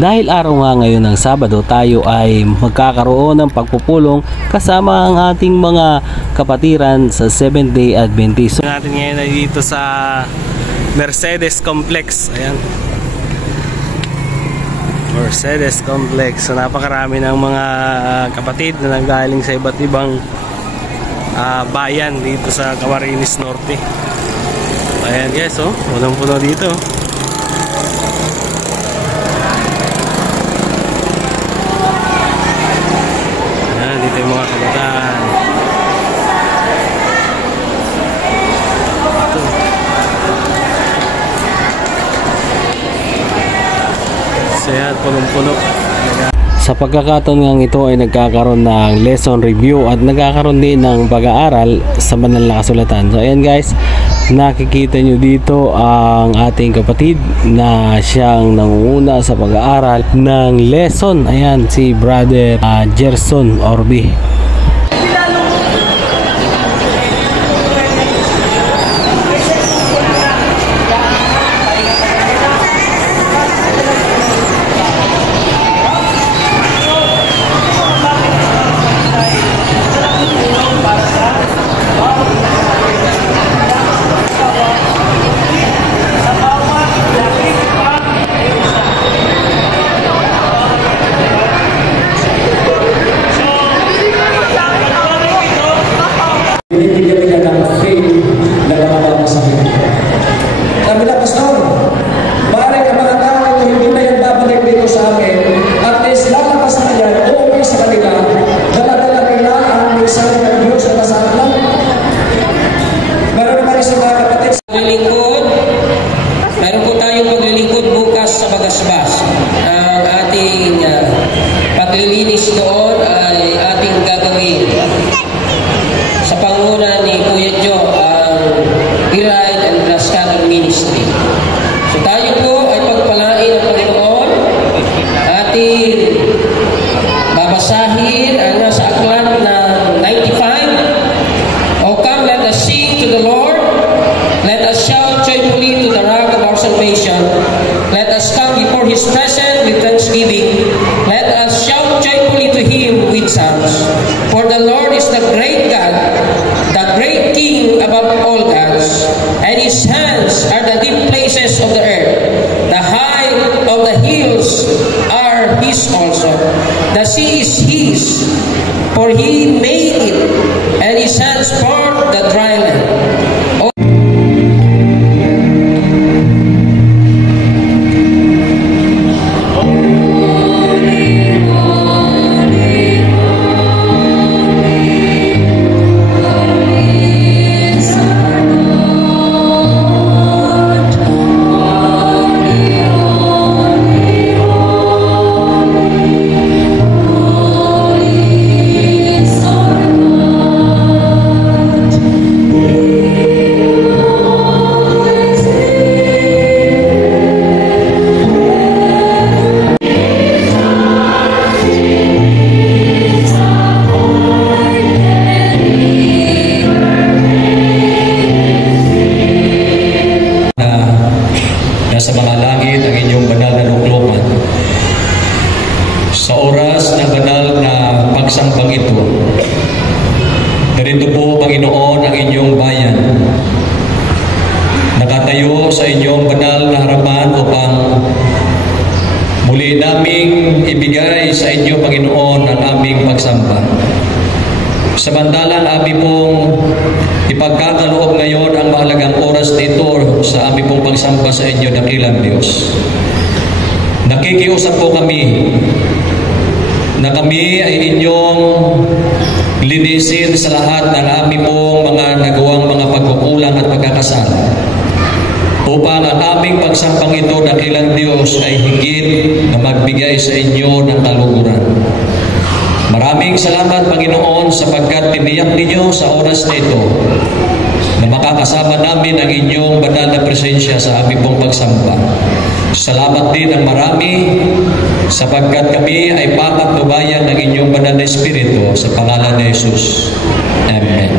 Dahil araw nga ngayon ng Sabado, tayo ay magkakaroon ng pagpupulong kasama ang ating mga kapatiran sa Seventh Day Adventist. Natin ngayon ay dito sa Mercedes Complex. Ayan, Mercedes Complex. So napakarami ng mga kapatid na nanggaling sa iba't ibang bayan dito sa Camarines Norte. Ayan guys, oh, punong-puno dito. Ayan, dito yung mga kabataan. So yan, punong-puno. Sa pagkakataon nga ito ay nagkakaroon ng lesson review at nagkakaroon din ng pag-aaral sa banal na kasulatan. So ayan guys, nakikita nyo dito ang ating kapatid na siyang nangunguna sa pag-aaral ng lesson. Ayan, si Brother Gerson Orbi. Meron po tayong maglilingkod bukas sa Bagasbas. Ang ating paglilinis doon ay ating gagawin sa panguna ni Kuya Jo, ang Iride and Grass Cattle Ministry. So tayo po ay pagpalain ng Panginoon. Ating babasahin ang nasa aklat ng 95. O come, let us sing to the Lord. Let us shout joyfully to the rock of our salvation. Let us come before His presence with thanksgiving. Let us shout joyfully to Him with psalms. For the Lord is the great God, the great King above all gods, and His hands are the deep places of the earth. The height of the hills are His also. The sea is His, for He made it, and His hands formed the dry land. Sa mga langit ang inyong banal na luklukan. Sa oras ng banal na pagsambang ito, narito po, Panginoon, ang inyong bayan. Nakatayo sa inyong banal na harapan upang muli naming ibigay sa inyo, Panginoon, ang aming pagsamba. Samantalang aming pong ipagkakaloob ngayon ang mahalagang oras dito sa aming pong pagsamba sa inyo, dakilang Diyos. Nakikiusap po kami na kami ay inyong linisin sa lahat ng aming pong mga nagawang mga pagkukulang at pagkakasala, upang ang aming pagsambang ito, dakilang Diyos, ay higit na magbigay sa inyo ng kaluguran. Maraming salamat, Panginoon, sapagkat tiniyak ninyo sa oras na ito na makakasama namin ang inyong banal na presensya sa aming pong pagsamba. Salamat din ang marami sapagkat kami ay papagtubayan ng inyong banal na Espiritu sa pangalan ni Jesus. Amen.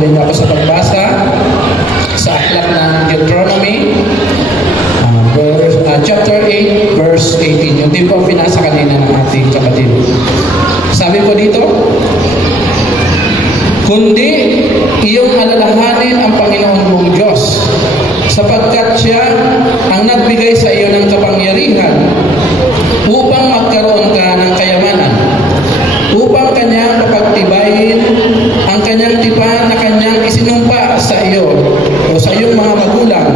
Tuloy niyo ako sa pagbasa sa aklat ng Deuteronomy, chapter 8, verse 18. Yung din po pinasa kanina ng ating kapatid. Sabi po dito, kundi iyong alalahanin ang Panginoon mong Diyos, sapagkat Siya ang nagbigay sa iyo ng kapangyarihan upang magkaroon ka ng kayamanan, upang Kanyang mapagtibayin ang Kanyang tipan na Kanyang isinumpa sa iyo o sa iyong mga magulang,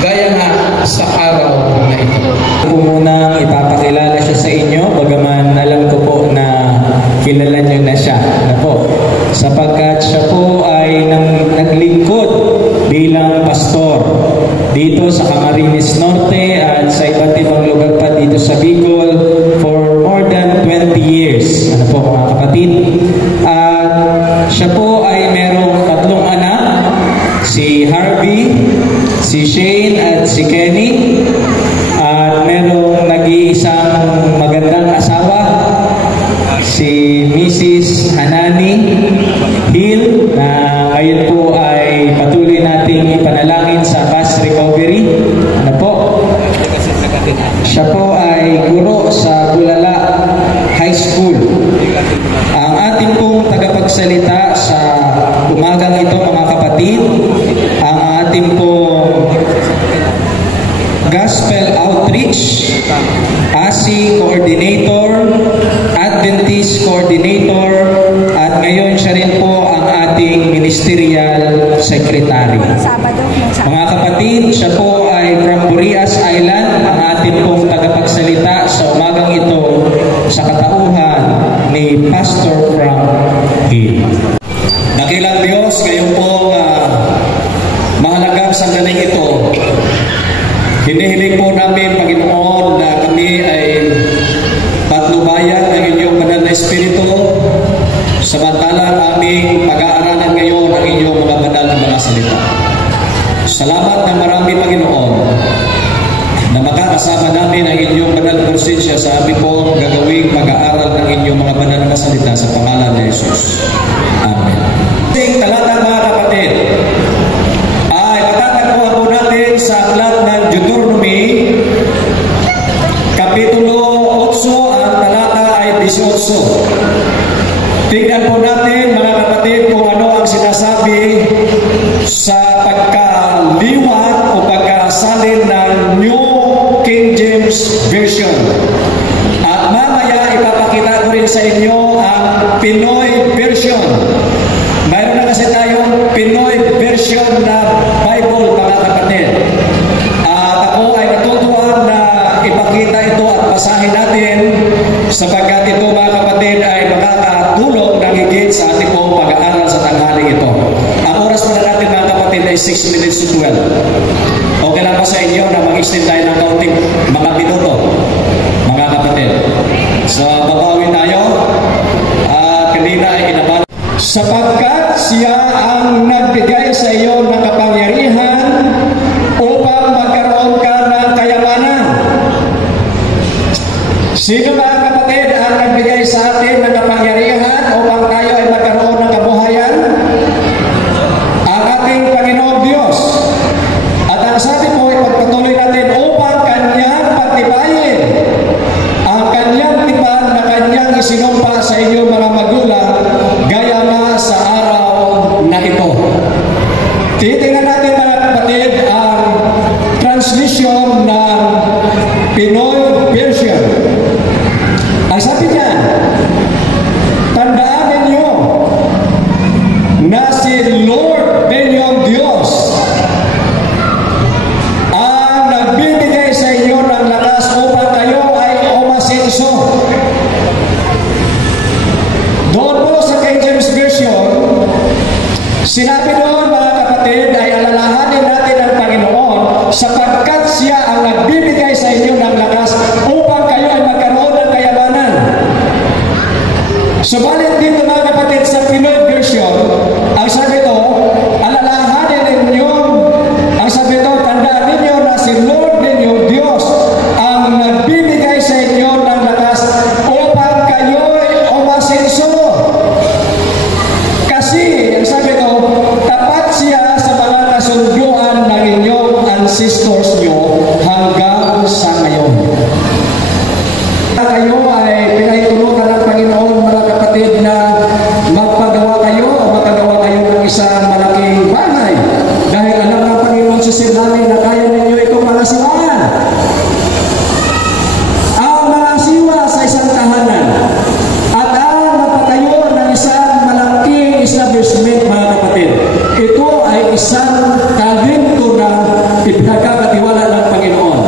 gaya nga sa araw na ito. Ako munang ipapakilala siya sa inyo, bagaman alam ko po na kilala niyo na siya. Sapagkat siya po ay naglingkod bilang pastor dito sa Camarines Norte at sa iba't ibang lugar pa dito sa Bicol for more than 20 years. Mga kapatid? At siya po ay merong 3 anak, si Harvey, si Shane at si Kenny. At merong nag-iisang magandang asawa, si Mrs. Hanani Hill, na ngayon po ay patuloy nating ipanalangin sa fast recovery. Siya po ay guro sa Bulala High School. Ang ating pong tagapagsalita sa umagang ito, mga kapatid, ang ating pong Gospel Outreach, ASI Coordinator, Adventist Coordinator, at ngayon siya rin po ang ating Ministerial Secretary. Mga kapatid, siya po ay from Burias Island, ang ating pong tagapagsalita sa umagang ito sa katauhan ni Pastor Frank Hill. Dakilang Diyos, ngayon po mahalagang sandaling ito. Hinihiling po namin, Panginoon, na kami ay patnubayan ng inyong banal na Espiritu, samantalang aming pag-aaralan ngayon ang inyong mga banal na mga salita. Salamat na marami, Panginoon, na makakasama namin ang inyong banal na presensya sa aming pong gagawing pag-aaral ng inyong mga banal na salita sa pangalan ni Jesus. Amen. Sing talata, mga kapatid, ay matatagpuan po natin sa aklat ng Deuteronomy, Kapitulo 8, ang talata ay 18. Tingnan po natin, mga kapatid, kung ano ang sinasabi sa pagkaliwat o pagkasalin ng New King James Version. At mamaya ipapakita ko rin sa inyo ang Pinoy version. Mayroon na kasi tayong Pinoy version na Bible, mga kapatid. At ako ay natutuwa na ipakita ito at basahin natin, sapagkat ito, mga kapatid, ay makakatulong ng higit sa ating pong pag-aaral sa tanghaling ito. Ang oras na natin, mga kapatid, ay 6 minutes to 12. Okay lang ba sa inyo na mag-extend tayo ng kaunting mga minuto, mga kapatid? So, babawi tayo. Kanina ay inabal. Sapagkat siya ang nagbigay sa iyo ng kapangyarihan upang magkaroon ka ng kayamanan. Sino, mga kapatid, ang nagbigay sa atin ng kapangyarihan upang tayo ay magkaroon ng kabuhayan? Ang ating Panginoong Diyos. At ang sabi po, ipagpatuloy natin upang Kanyang patibayin ang Kanyang tipan na Kanyang isinumpa sa inyo, mga magulang, gaya nga sa araw na ito. Titingnan natin, mga kapatid, ang translation ng Pinoy version. Ang sabi niya, tandaan ninyo na si Lord ninyong Diyos ang nagbibigay sa inyo ng lakas upang kayo ay umasenso. Doon po sa King James Version, sinabi doon, mga kapatid, ay alalahanin natin ang Panginoon sapagkat siya ang nagbibigay sa inyo ng lakas upang kayo ay magkaroon ng kayamanan. Subalit dito, mga kapatid, sa Pinoy version, ang sabi ito, alalahanin ninyo, ang sabi ito, tandaan ninyo na si Lord ninyong Diyos ang nagbibigay sa inyo ng lakas upang kayo ay umasenso. Kasi, ang sabi ito, ngayon. Kayo ay pinahintulutan ng Panginoon, mga kapatid, na magpagawa kayo o magagawa kayo ng isang malaking bahay. Dahil alam ng Panginoon sa namin na kaya ninyo itong malasiwaan. Ang malasiwa sa isang tahanan at ang magpatayo ng isang malaking establishment, mga kapatid. Ito ay isang talento na ipinagkakatiwala ng Panginoon.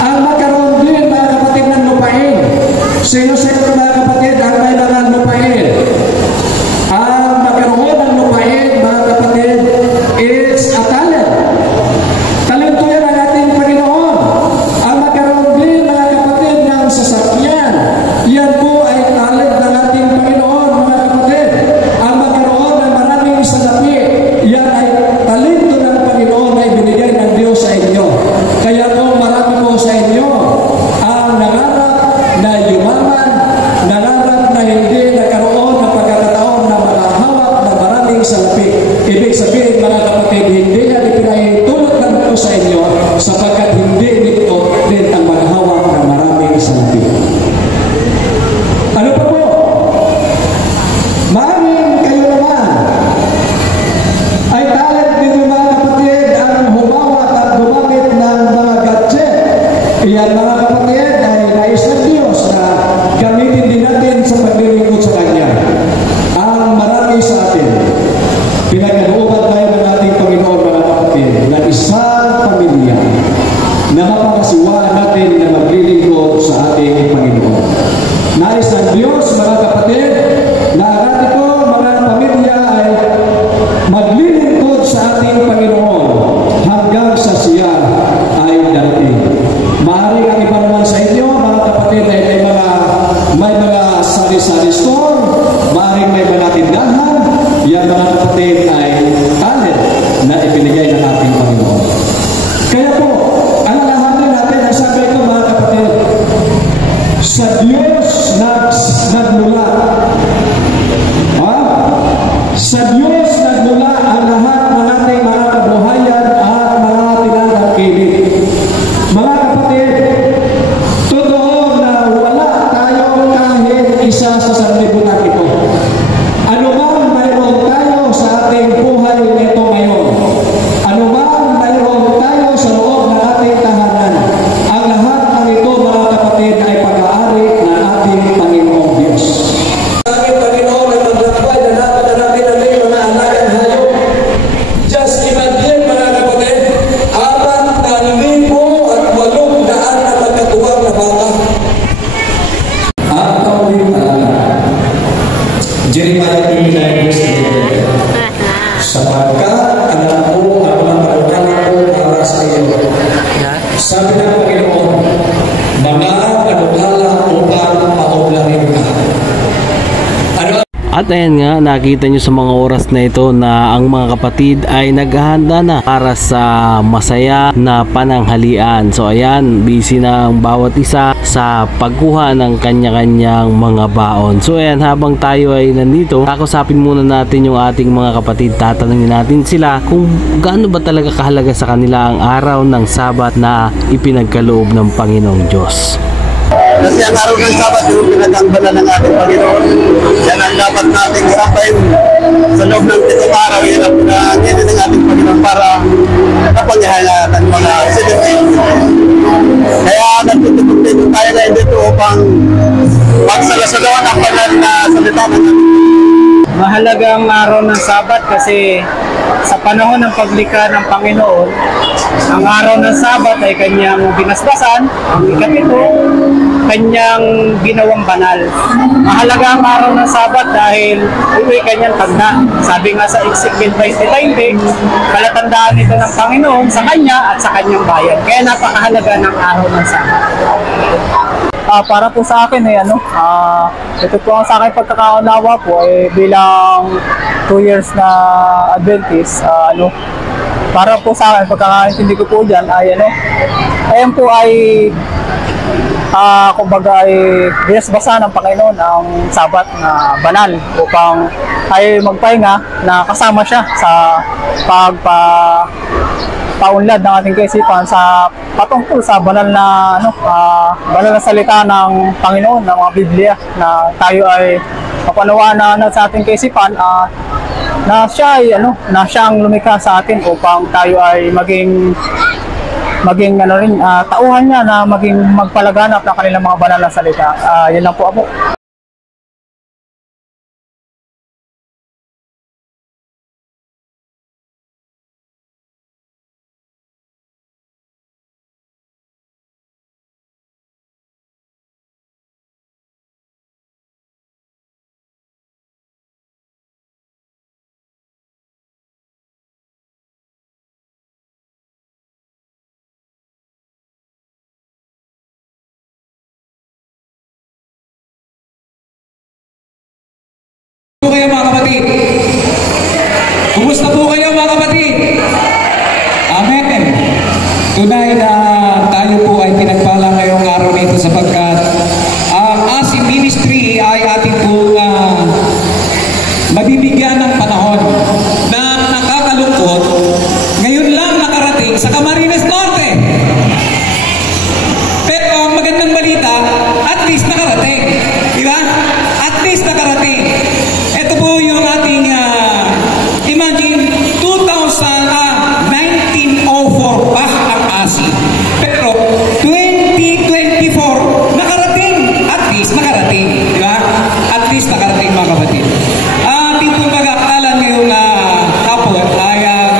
Ang magkaroon din, mga kapatid, ng lupain. Sino sa ito, mga kapatid, ang may mga lupain? Ang magkaroon ng lupain, mga kapatid, is a talent. Talento yan ang ating Panginoon. Ang magkaroon din, mga kapatid, ng sasakyan. Yan po ay talent ng ating Panginoon, mga kapatid. Ang magkaroon ng maraming salapi, yan ay talento ng Panginoon na ibinigay ng Diyos sa inyo. Kaya po marami po sa inyo ang nangarap na yumaman, nangarap na hindi nagkaroon ng pagkakataon na makahawak ng maraming salapi. Ibig sabihin, mga kapatid, hindi yan ipinahintulot ng Diyos sa inyo sapagkat hindi nito din ang maghawak ng maraming salapi. Ano pa po? Maraming kayo naman ay talent ninyo, mga kapatid, ang humawak at gumamit ng mga gadget. Iyan, mga kapatid, ay nais ng Diyos na gamitin din natin sa paglilingkod sa Kanya. Ang marami sa atin, pinag-alooban tayo ng ating Panginoon, mga kapatid, na isang pamilya na mapapasiwaan natin na maglilingkod sa ating Panginoon. Nais ng Diyos, mga kapatid, na ang ating mga pamilya ay maglilingkod sa ating Panginoon hanggang sa siya ay darating. Maaaring ang iba naman sa inyo, mga kapatid, ay may mga sari-sari store, maaaring may mga tindahan. Yan, mga kapatid, ay talent na ibinigay ng ating Panginoon. Kaya po, alalahanin natin ang sabi ko, mga kapatid, sa Diyos nagmula. Sa Diyos nagmula ang lahat ng ating mga kabuhayan at mga tinatangkilik. Mga kapatid, totoo na wala tayong kahit isa sa sanlibutan ito. Ano man mayroon tayo sa ating buhay nito ngayon, ano man mayroon tayo sa loob ng ating tahanan, ang lahat ng ito, mga kapatid, ay pag-aari ng ating Panginoong Diyos. Ang ating Panginoon ay maglakbay na natin ang mga anak at hayop. Just imagine, mga kapatid, 4,800 na magkatuwang na bata. At kauling talaga. Jeremiah 29:11. Sapagkat alam ko ang mga panukala ko para sa iyo. Sabi ng Panginoon, mga panukala upang paublarin ka. At ayan nga, nakita nyo sa mga oras na ito na ang mga kapatid ay naghahanda na para sa masaya na pananghalian. So ayan, busy na ang bawat isa sa pagkuha ng kanya-kanyang mga baon. So ayan, habang tayo ay nandito, kakusapin muna natin yung ating mga kapatid. Tatanungin natin sila kung gaano ba talaga kahalaga sa kanila ang araw ng Sabat na ipinagkaloob ng Panginoong Diyos. Kasi ang araw ng Sabat yung pinagkakbalan ng ating Panginoon. Yan ang dapat nating sabayin sa loob ng 7 araw. Yan ang pinagkakbalan ng ating Panginoon para napangyahalatan mga citizens. Kaya nagtutupag-tupag tayo na dito upang magsalasaluhan ang banal na salita ng ating. Mahalagang araw ng Sabat kasi sa panahon ng paglikha ng Panginoon, ang araw ng Sabat ay kanyang binasbasan, ang ikapito, kanyang ginawang banal. Mahalaga ang araw ng Sabat dahil ito'y kanyang tanda. Sabi nga sa Ezekiel 20:20, palatandaan ito ng Panginoon sa kanya at sa kanyang bayan. Kaya napakahalaga ng araw ng Sabat. Para po sa akin ito po ang sa akin pagkakaunawa po bilang 2 years na Adventist, para po sa akin pagkakaintindi ko po diyan ay ayan po ay kumbaga ay binasbasan ng Panginoon ang Sabat na banal upang tayo magpahinga na kasama siya sa paunlad ng ating kaisipan sa patungkol sa banal na banal na salita ng Panginoon, ng mga Biblia, na tayo ay mapanawaan na sa ating kaisipan na siya ay na siyang lumikha sa atin upang tayo ay maging tauhan niya na maging magpalaganap ng kanilang mga banal na salita. Yan lang po, Apo. Kayo mga kapatid? Kumusta po kayo mga kapatid? Amen. Tunay na tayo po ay pinagpala ngayong araw nito sapagkat ang ASI Ministry ay ating po mabibigyan ng panahon na nakakalungkot. Ngayon lang nakarating sa Camarines Norte. Pero ang magandang balita, at least nakarating. Diba? At least nakarating. Ito po yung ating, imagine, 1904 pa ang ASI. Pero 2024, nakarating. At least nakarating. Diba? At least nakarating mga kapatid. Ating pong pag-aakalan ngayong kapwa ay ang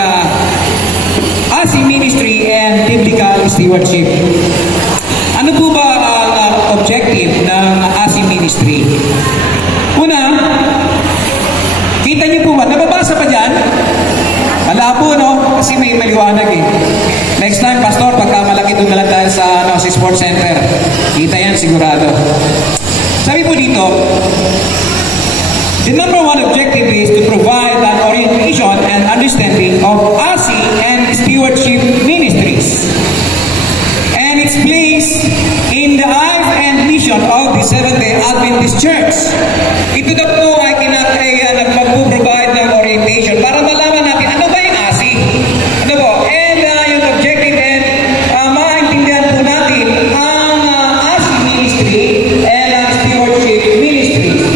ASI Ministry and Biblical Stewardship. Ano po ba ang objective ng ASI Ministry? Una, kita niyo po ba? Nababasa pa dyan? Malabo, no? Kasi may maliwanag eh. Next time, Pastor, pagka malaki doon na lang tayo sa Sports Center. Kita yan, sigurado. Sabi po dito, the number one objective is to provide an orientation and understanding of ASI and stewardship ministries and its place in the life and mission of the Seventh-day Adventist Church. Ito na po ay nagpag-provide ng orientation para malaman natin ano ba yung ASI. Ano po? And yung objective and maintindihan po natin ang ASI ministry and ang stewardship ministry.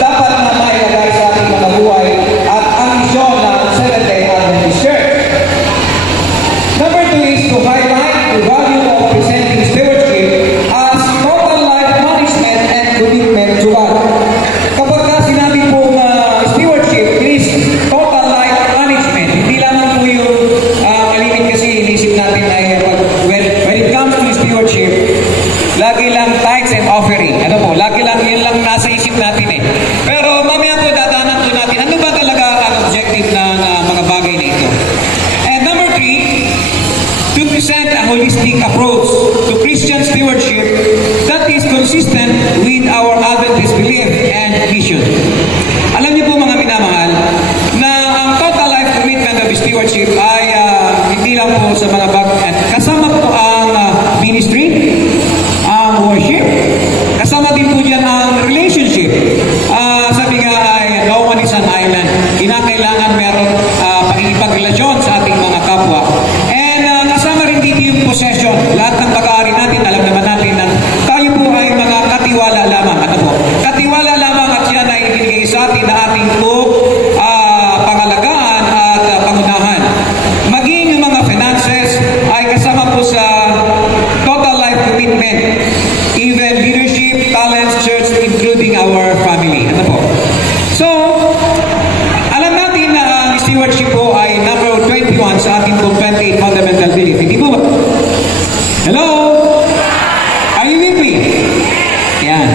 Dapat na mailagay sa ating mga buhay at ang misyon ng Seventh-day Adventist Church. Number 2 is to highlight the value of presenting stewardship as total life management and commitment to God. Kapag sinabi po stewardship is total life management, hindi lamang po yung malimit kasi inisip natin ay when it comes to stewardship, lagi lang tithes and offering. Ano po, lagi lang yun lang nasa isip natin eh. Pero mamaya po dadanan po natin, ano ba talaga ang objective ng mga bagay na ito? And number 3, to present a holistic approach to Christian stewardship that is consistent with our Adventist belief and mission. Alam niyo po mga minamahal, na ang total life commitment of stewardship ay hindi lang po sa mga bagay. Kasama po ang ministry, ang worship, kasama din po dyan ang relationship. Sabi nga ay no one is an island. Kinakailangan meron pakikipagrelasyon sa ating mga kapwa. And kasama rin dito yung possession. Lahat ng pag-aari natin, alam naman natin na tayo po ay mga katiwala lamang. Ano po? Katiwala lamang at yan ay ibinigay sa atin na ating po pangalagaan at pangunahan. Maging yung mga finances ay kasama po sa total life commitment. Even leadership, talents, church, including our family. Ano po? So, alam natin na ang stewardship po ay number 21 sa ating po 28 fundamental belief. Hindi po ba? Hello? Are you with me? Yan.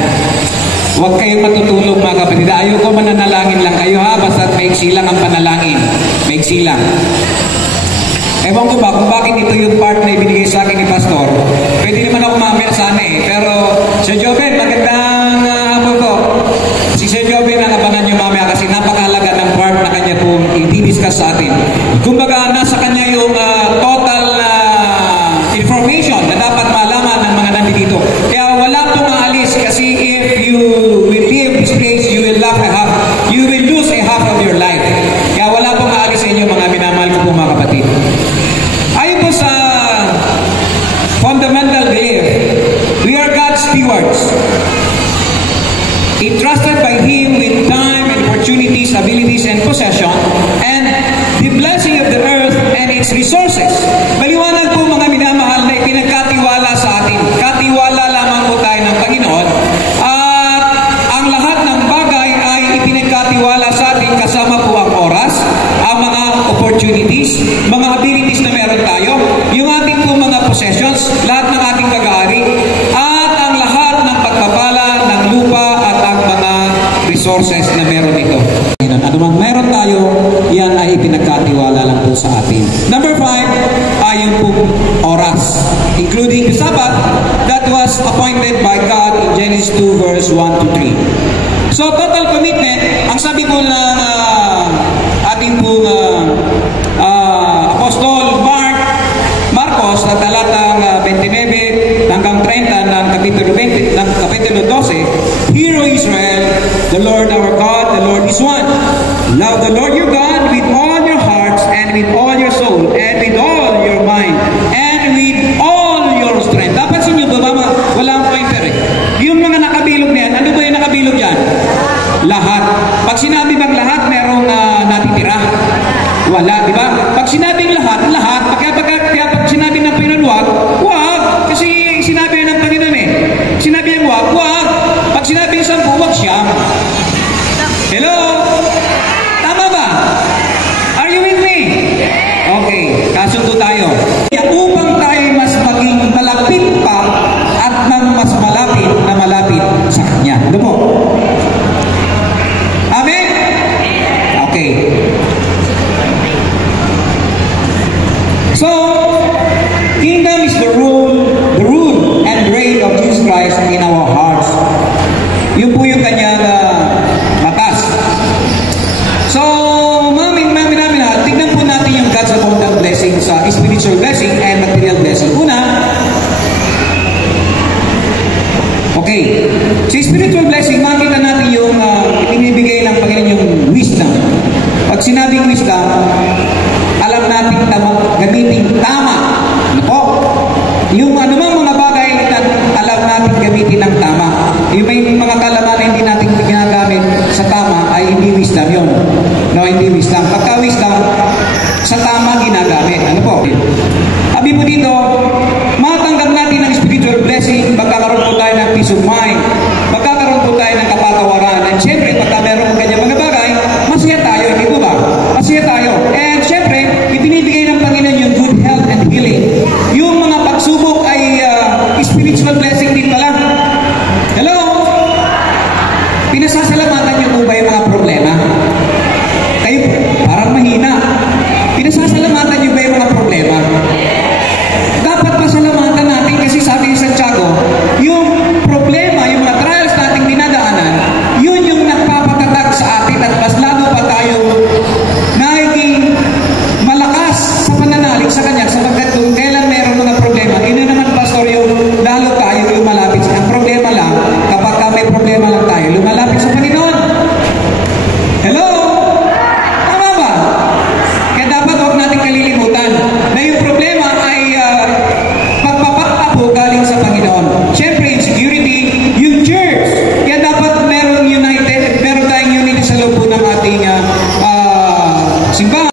Huwag kayong matutulog mga kapatid. Ayoko mananalangin lang kayo ha. Basta maiksi lang ang panalangin. Maiksi lang. Ewan ko ba kung bakit ito yung part na ibinigay sa akin ni Pastor. Pwede naman ako mamaya sana eh. Pero Sir Joven, magandang hapon po. Si Sir Joven ang abangan nyo mamaya kasi napakahalaga ng part na kanya pong i-discuss sa atin. Kumbaga, nasa kanya yung total information na dapat malaman ng mga nandito. Kaya wala pong aalis kasi if you will leave this place, you will lose a half of your life. Kaya wala pong aalis sa inyo mga minamahal ko po mga kapatid. shall live. We are God's stewards, entrusted by Him with time and opportunities, abilities, and possession, and the blessing of the earth and its resources. Maliwanag po mga minamahal na ipinagkatiwala sa atin. Katiwala lamang po tayo ng Panginoon. At ang lahat ng bagay ay ipinagkatiwala sa atin kasama po ang oras, ang mga opportunities, mga abilities na meron tayo, yung ating po mga possessions, lahat ng ating pag-aari, at ang lahat ng pagpapala ng lupa at ang mga resources na meron ito. Ano mang meron tayo, yan ay ipinagkatiwala lang po sa atin. Number 5 ay yung po oras, including the Sabbath that was appointed by God in Genesis 2 verse 1 to 3. So total commitment, ang sabi po ng ating pong Apostol Marcos na talatang 29 hanggang 30 ng kapitulo 12, Hear, O Israel, the Lord our God, the Lord is one. Love the Lord your God with all your hearts and with all your soul and with all your mind and with all your strength. Dapat sa inyo ba, walang pointer eh. Yung mga nakabilog na yan, ano ba yung nakabilog yan? Lahat. Pag sinabi bang lahat, merong natitira? Wala, di ba? Pag sinabing lahat, lahat. Kaya pag sinabi ng Panginoon, wag. Kasi sinabi ng Panginoon eh. Sinabi ng wag. Pag sinabi ng 10, wag siya. Hello? Tama ba? Are you with me? Okay, kasundo tayo. Upang tayo mas maging malapit pa at mas malapit sa Kanya. Ano po? Amen? Okay. So, kingdom is the rule and reign of Jesus Christ in our hearts. Yun po yung kanyang batas. So, tignan po natin yung God's abundant blessing sa spiritual blessing and material blessing. Una, okay, sa spiritual blessing, makita natin yung ibinibigay ng Panginoon yung wisdom. Pag sinabing wisdom, alam natin gamitin tama. Ano po? Yung anumang mga bagay, alam natin gamitin ng tama. Yung may mga kalaman na hindi natin ginagamit sa tama ay hindi wisdom yun. No, hindi wisdom. Pagka wisdom, sa tama ginagamit. Ano po? Sabi mo dito, matanggap natin ang spiritual blessing, magkakaroon po tayo ng peace of mind, magkakaroon po tayo ng kapatawaran. And syempre, pagka meron ng kanyang mga bagay, masaya tayo, hindi po ba? Masaya tayo. And syempre, ibinibigay ng Panginoon yung good health and healing. Yung mga pagsubok ay spiritual blessing din pala. Hello? Pinasasalamatan niyo po ba yung mga problema? Kayo, parang mahina. Pinasasalamatan niyo ba yung mga problema? Dapat pasalamatan natin kasi sabi ni Santiago, yung problema, yung mga trials natin dinadaanan, yun yung nagpapatatag sa atin at mas lalo pa tayo naging malakas sa pananalig sa Kanya sapagkat kung kailan meron mga problema, yun naman pastor yung lalo tayo lumalapit. Ang problema lang, kapag may problema lang tayo, lumalapit sa Panginoon. Hello? Tama ba? Kaya dapat huwag natin kalilimutan na yung problema ay pagpapaktapo galing sa Panginoon. Siyempre, insecurity, yung church. Kaya dapat meron tayong unity sa loob ng ating simbahan.